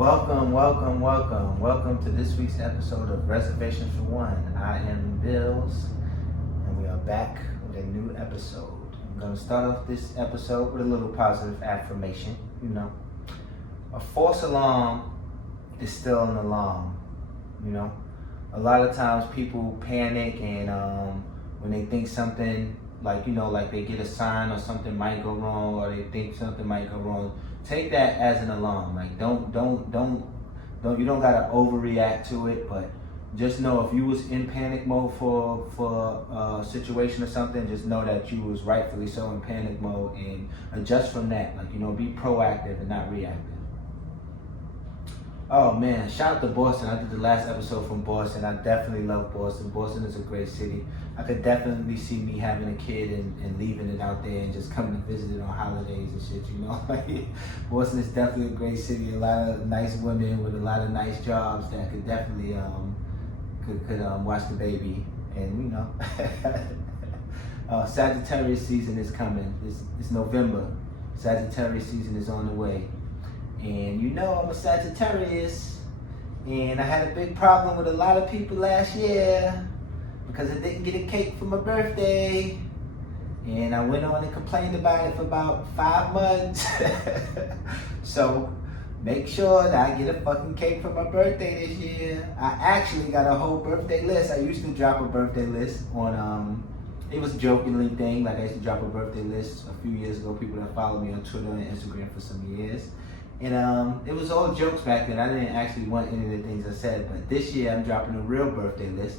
Welcome to this week's episode of Reservations for One. I am Bills, and we are back with a new episode. I'm going to start off this episode with a little positive affirmation. A false alarm is still an alarm. A lot of times people panic, and when they think something like they get a sign or something might go wrong, or they think something might go wrong, take that as an alarm. Like don't you don't gotta overreact to it, but just know if you was in panic mode for a situation or something, just know that you was rightfully so in panic mode, and adjust from that. Be proactive and not reactive. Oh man, shout out to Boston. I did the last episode from Boston. I definitely love Boston. Boston is a great city. I could definitely see me having a kid and leaving it out there and just coming to visit it on holidays and shit, Boston is definitely a great city. A lot of nice women with a lot of nice jobs that could definitely could watch the baby. And Sagittarius season is coming. It's November. Sagittarius season is on the way. And I'm a Sagittarius, and I had a big problem with a lot of people last year because I didn't get a cake for my birthday, and I went on and complained about it for about 5 months. So make sure that I get a fucking cake for my birthday this year. I actually got a whole birthday list. I used to drop a birthday list on it was a jokingly thing. Like I used to drop a birthday list a few years ago. People that followed me on Twitter and Instagram for some years. And it was all jokes back then. I didn't actually want any of the things I said. But this year I'm dropping a real birthday list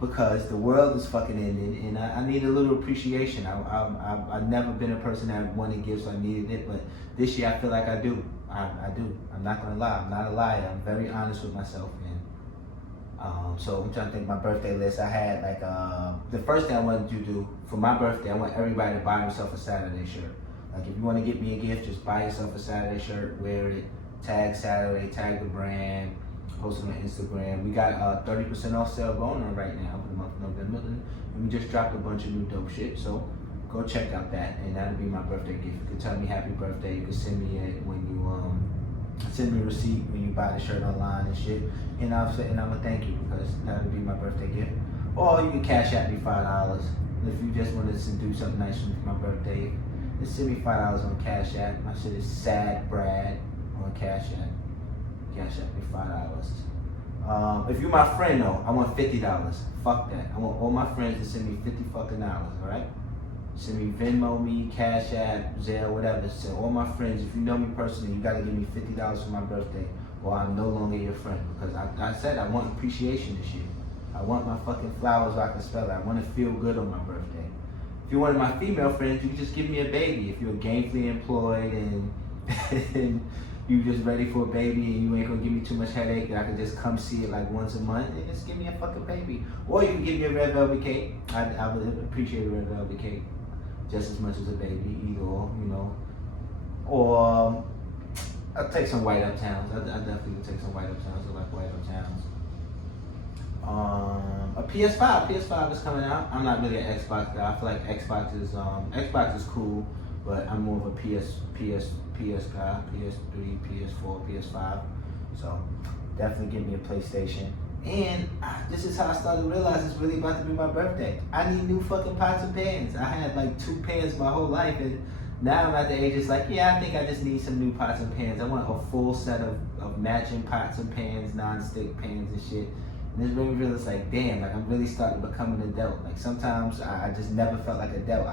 because the world is fucking ending, and I need a little appreciation. I've never been a person that wanted gifts, so I needed it. But this year I feel like I do. I do. I'm not gonna lie. I'm not a liar. I'm very honest with myself. And so I'm trying to think my birthday list. I had the first thing I wanted to do for my birthday, I want everybody to buy themselves a Saturday shirt. Like if you want to get me a gift, just buy yourself a Saturday shirt, wear it, tag Saturday, tag the brand, post it on Instagram. We got a 30% off sale going on right now for the month of November, and we just dropped a bunch of new dope shit. So go check out that, and that'll be my birthday gift. You can tell me happy birthday. You can send me it when you send me a receipt when you buy the shirt online and shit. And I'm gonna thank you because that'll be my birthday gift. Or you can cash at me $5 if you just wanted to do something nice for my birthday. Just send me $5 on Cash App. My shit is Sad Brad on Cash App. Cash App me $5. If you're my friend though, I want $50. Fuck that. I want all my friends to send me $50 fucking dollars, alright? Send me Venmo me, Cash App, Zelle, whatever. Send all my friends. If you know me personally, you gotta give me $50 for my birthday, or I'm no longer your friend. Because I said I want appreciation this year. I want my fucking flowers so I can spell it. I want to feel good on my birthday. If you're one of my female friends, you can just give me a baby. If you're gainfully employed and you just ready for a baby and you ain't gonna give me too much headache, and I can just come see it like once a month, and just give me a fucking baby. Or you can give me a red velvet cake. I would appreciate a red velvet cake just as much as a baby, either or, Or I'll take some white uptowns. I definitely would take some white uptowns. I like white uptowns. A PS5. PS5 is coming out. I'm not really an Xbox guy. I feel like Xbox is cool, but I'm more of a PS guy. PS3, PS4, PS5. So definitely give me a PlayStation. And this is how I started to realize it's really about to be my birthday. I need new fucking pots and pans. I had like 2 pans my whole life, and now I'm at the age it's like, yeah, I think I just need some new pots and pans. I want a full set of matching pots and pans, non-stick pans and shit. And it's really real. It's like, damn, like I'm really starting to become an adult. Like sometimes I just never felt like an adult.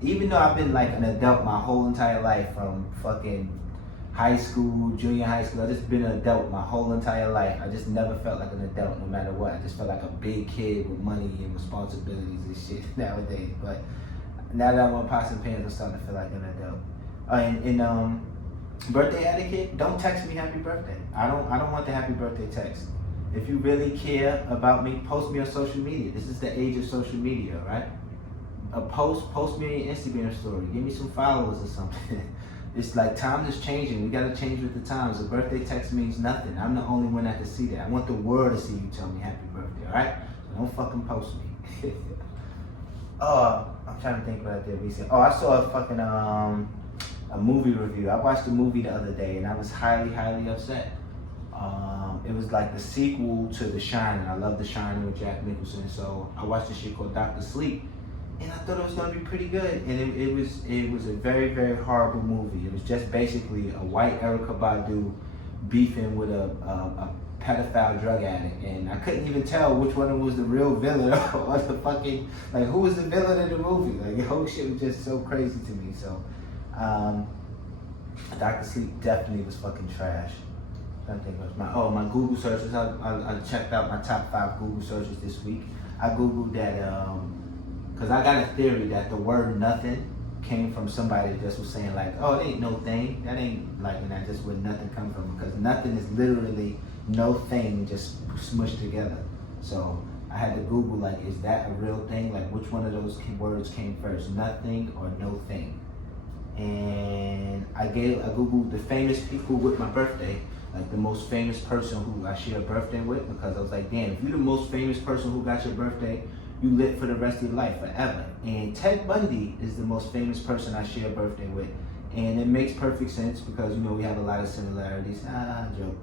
Even though I've been like an adult my whole entire life, from fucking high school, junior high school, I've just been an adult my whole entire life. I just never felt like an adult no matter what. I just felt like a big kid with money and responsibilities and shit nowadays. But now that I want pots and pans, I'm starting to feel like an adult. And birthday etiquette, don't text me happy birthday. I don't want the happy birthday text. If you really care about me, post me on social media. This is the age of social media, right? Post me on your Instagram story. Give me some followers or something. It's like times is changing. We gotta change with the times. A birthday text means nothing. I'm the only one that can see that. I want the world to see you tell me happy birthday, alright? So don't fucking post me. I'm trying to think what I did recently. I saw a fucking a movie review. I watched a movie the other day and I was highly, highly upset. It was like the sequel to The Shining. I love The Shining with Jack Nicholson, so I watched this shit called Dr. Sleep, and I thought it was gonna be pretty good. And it was a very, very horrible movie. It was just basically a white Erykah Badu beefing with a pedophile drug addict, and I couldn't even tell which one was the real villain or the fucking, like, who was the villain of the movie. Like, the whole shit was just so crazy to me. So Dr. Sleep definitely was fucking trash. I think it was my Google searches. I checked out my top 5 Google searches this week. I Googled that because I got a theory that the word nothing came from somebody that just was saying like, oh, it ain't no thing. That ain't like, and that's just where nothing comes from, because nothing is literally no thing just smushed together. So I had to Google, like, is that a real thing? Like, which one of those words came first, nothing or no thing? And I Googled the famous people with my birthday, like the most famous person who I share a birthday with, because I was like, damn, if you're the most famous person who got your birthday, you lit for the rest of your life, forever. And Ted Bundy is the most famous person I share a birthday with. And it makes perfect sense because, you know, we have a lot of similarities. Joke.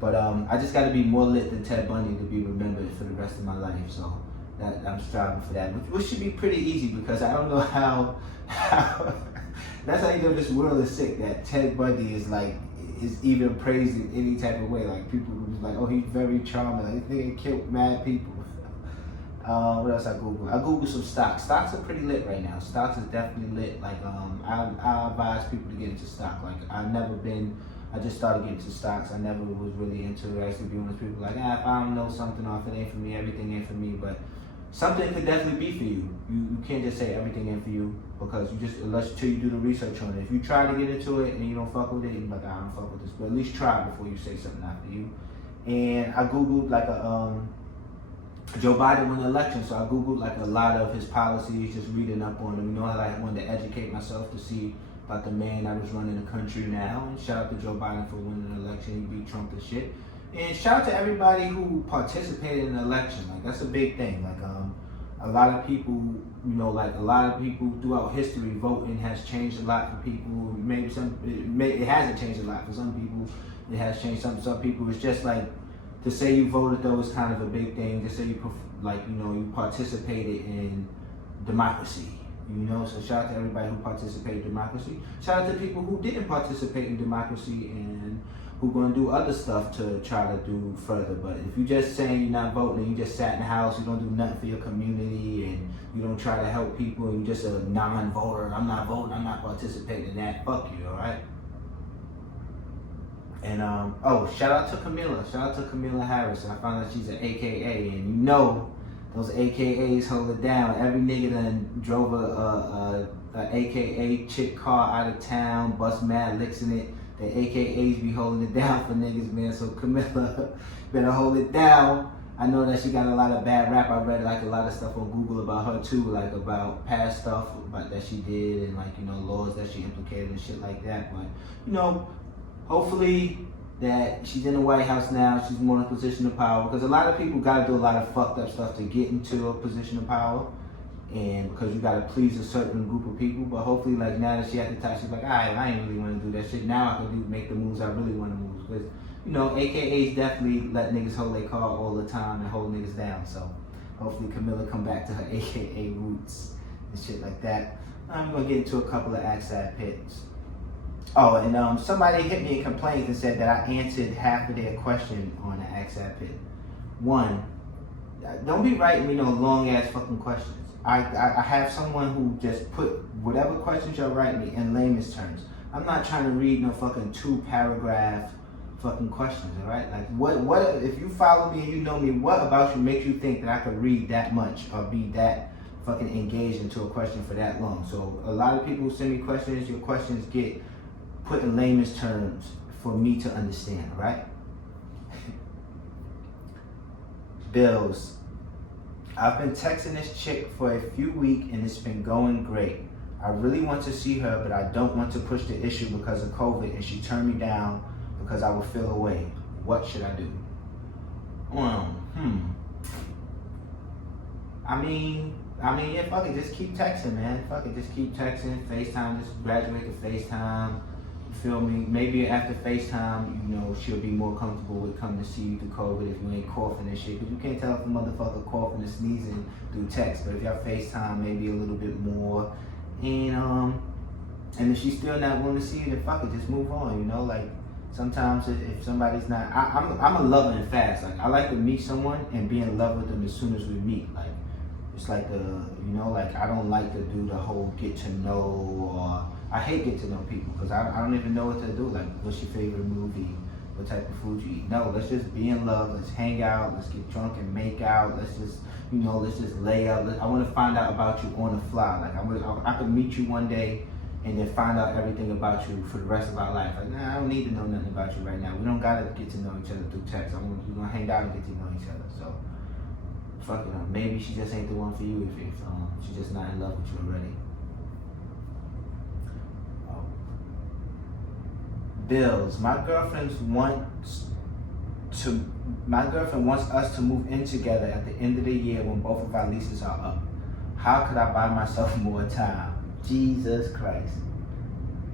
But I just got to be more lit than Ted Bundy to be remembered for the rest of my life. So that I'm striving for that, which should be pretty easy, because I don't know how that's how you know this world is sick, that Ted Bundy is even praised in any type of way. Like, people who's like, oh, he's very charming. Like, this nigga killed mad people. What else I Googled? I Googled some stocks. Stocks are pretty lit right now. Stocks is definitely lit. Like, I advise people to get into stock. Like, I just started getting into stocks. I never was really into it. I used to be one of those people like, if I don't know something, or if it ain't for me, everything ain't for me. But something could definitely be for you. You can't just say everything ain't for you, because until you do the research on it. If you try to get into it and you don't fuck with it, you're like, I don't fuck with this. But at least try before you say something not for you. And I Googled like Joe Biden won the election, so I Googled like a lot of his policies, just reading up on them. You know, I wanted to educate myself to see about the man that was running the country now. And shout out to Joe Biden for winning the election. He beat Trump and shit. And shout out to everybody who participated in the election. Like, that's a big thing. Like, a lot of people, you know, like a lot of people throughout history, voting has changed a lot for people. Maybe it hasn't changed a lot for some people. It has changed some people. It's just like, to say you voted though is kind of a big thing. To say you you participated in democracy. You know, so shout out to everybody who participated in democracy. Shout out to people who didn't participate in democracy and who gonna do other stuff to try to do further. But if you just saying you're not voting and you just sat in the house, you don't do nothing for your community, and you don't try to help people, and you're just a non-voter, I'm not voting, I'm not participating in that, fuck you, alright? And shout out to Camila Harris. I found out she's an AKA, and you know those AKAs hold it down. Every nigga done drove a AKA chick car out of town, bust mad licks in it. The AKAs be holding it down for niggas, man. So Camila better hold it down. I know that she got a lot of bad rap. I read like a lot of stuff on Google about her too, like about past stuff that she did, and like, you know, laws that she implicated and shit like that. But, you know, hopefully that she's in the White House now, she's more in a position of power, because a lot of people got to do a lot of fucked up stuff to get into a position of power, and because you got to please a certain group of people. But hopefully, like, now that she at the top, she's like, alright, I ain't really want to do that shit. Now I can make the moves I really want to move. Because, you know, AKAs definitely let niggas hold their car all the time and hold niggas down. So hopefully Camila come back to her AKA roots and shit like that. I'm going to get into a couple of asksadpitts. Oh, and somebody hit me in complaints and said that I answered half of their question on the asksadpitt. One, don't be writing me no long ass fucking questions. I have someone who just put whatever questions y'all write me in layman's terms. I'm not trying to read no fucking 2-paragraph fucking questions, alright? Like, what if you follow me and you know me, what about you makes you think that I could read that much or be that fucking engaged into a question for that long? So a lot of people who send me questions, your questions get put in layman's terms for me to understand, right? Bills. I've been texting this chick for a few weeks and it's been going great. I really want to see her, but I don't want to push the issue because of COVID, and she turned me down because I will feel away. What should I do? I mean, yeah, fuck it, just keep texting, man. Fuck it, just keep texting. FaceTime, just graduate to FaceTime. feel me? Maybe after FaceTime, you know, she'll be more comfortable with coming to see you through COVID if you ain't coughing and shit. Because you can't tell if a motherfucker coughing and sneezing through text. But if y'all FaceTime, maybe a little bit more. And if she's still not willing to see you, then fuck it, just move on, you know? Like, sometimes if somebody's not, I'm a lover and fast. Like, I like to meet someone and be in love with them as soon as we meet. Like, it's like you know, like, I don't like to do the whole get to know, or I hate get to know people because I don't even know what to do. Like, what's your favorite movie? What type of food you eat? No, let's just be in love. Let's hang out. Let's get drunk and make out. Let's just, you know, let's just lay up. I want to find out about you on the fly. Like, I could meet you one day and then find out everything about you for the rest of our life. Like, nah, I don't need to know nothing about you right now. We don't gotta get to know each other through text. We're gonna hang out and get to know each other. So, fuck it. Maybe she just ain't the one for you if she's just not in love with you already. Bills. My girlfriend wants us to move in together at the end of the year when both of our leases are up. How could I buy myself more time? Jesus Christ.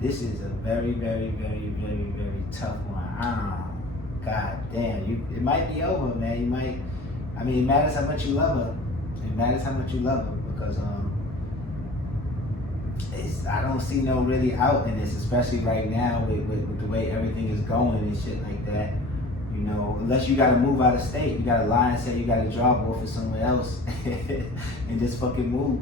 This is a very, very, very, very, very tough one. God damn. It might be over, man. It matters how much you love her. It matters how much you love her because I don't see no really out in this, especially right now with the way everything is going and shit like that. You know, unless you gotta move out of state, you gotta lie and say you got a job offer somewhere else and just fucking move.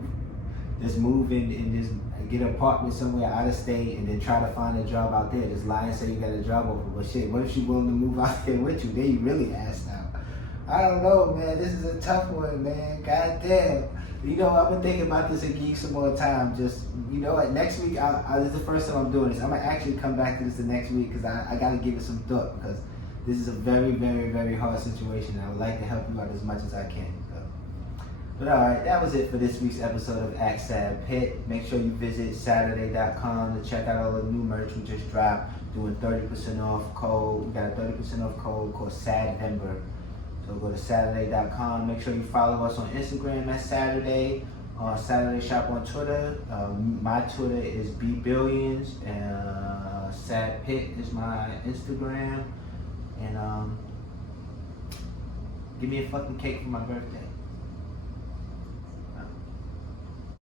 Just move and just get an apartment somewhere out of state and then try to find a job out there. Just lie and say you got a job offer. But shit, what if she's willing to move out there with you? Then you really assed out. I don't know, man. This is a tough one, man. God damn. You know, I've been thinking about this and give you some more time. Just, you know what, next week, this is the first time I'm doing this. I'm going to actually come back to this the next week because I got to give it some thought because this is a very, very, very hard situation. I would like to help you out as much as I can. But alright, that was it for this week's episode of Ask Sad Pitt. Make sure you visit Saturday.com to check out all the new merch we just dropped. Doing 30% off code. We got a 30% off code called SADVember. So go to Saturday.com. Make sure you follow us on Instagram at Saturday. Saturday Shop on Twitter. My Twitter is BBillions. And Sad Pitt is my Instagram. And give me a fucking cake for my birthday.